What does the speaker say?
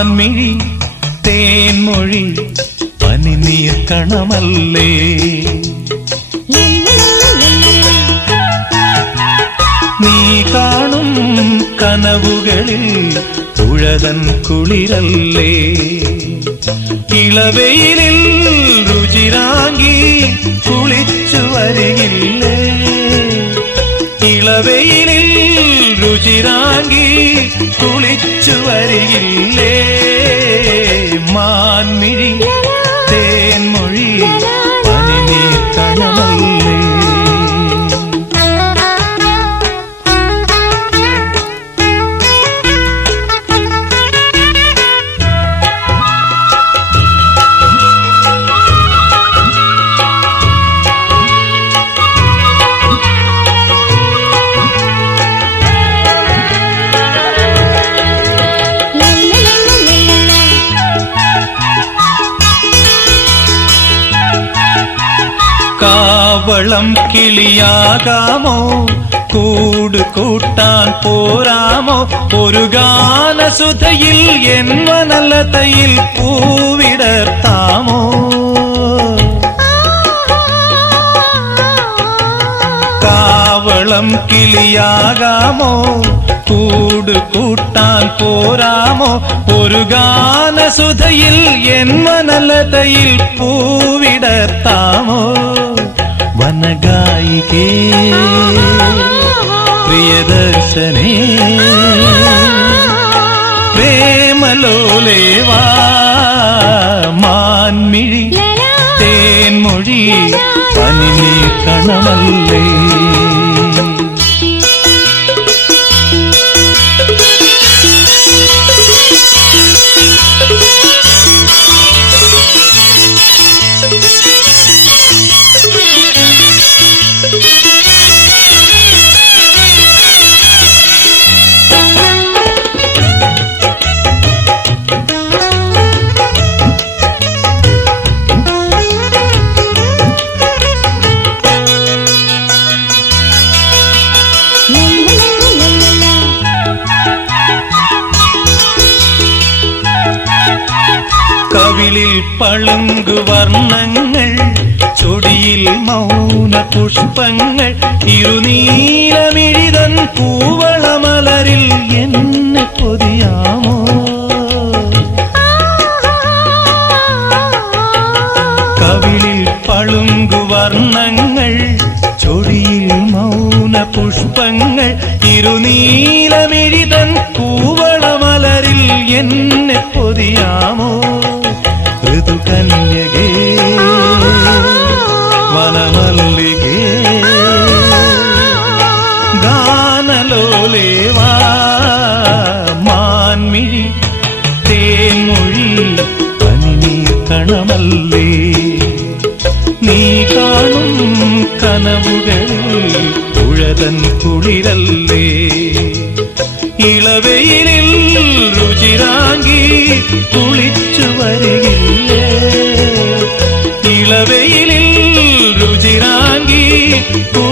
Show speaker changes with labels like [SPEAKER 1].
[SPEAKER 1] മാൻമിഴി തേൻമൊഴി പനിനീർ കണമല്ലേ? നീ കാണും കനവുകളിൽ തുഴതൻ കുളിരല്ലേ? ഇളവെയിലിൽ രുചിരാങ്കി കുളിച്ചു വരികില്ലേ? ഇളവെയിലിൽ രുചിരാങ്കി കുളിച്ചു വരികില്ലേ? காவளம் கிளியாகாமோ? கூடு கூட்டான் போராமோ ஒரு கான சுதையில் என் மனலதையில் பூவிடத்தாமோ? காவளம் கிளியாகாமோ? கூடு கூட்டான் போராமோ ஒரு கான சுதையில் என் மனலதையில் பூவிடத்தாமோ? गानगायिके प्रियदर्शने प्रेमलोलेवा मान्मिळि तेन्मोळि अनिले कणमल्ले പളുങ്കു വർണങ്ങൾ ചൊടിയിൽ മൗന പുഷ്പങ്ങൾ ഇരുനീലമിഴിതൻ പൂവളമലരിൽ എന്നെ പൊതിയാമോ? കവിളിൽ പളുങ്കു വർണങ്ങൾ ചൊടിയിൽ മൗന പുഷ്പങ്ങൾ ഇരുനീലമിഴിതൻ പൂവളമലരിൽ എന്നെ പൊതിയാമോ? ഋതുകന്യകേ വനമല്ലികേ ഗാനലോലേവാ മാൻമിഴി തേൻമൊഴി പനിനീർ കണമല്ലേ നീ കാണും കനവുകളിൽ ഉഴതൻ കുളിരല്ലേ ഇളവെയിലിൽ രുചിരാങ്കി കുളിച്ചു വരികില്ല को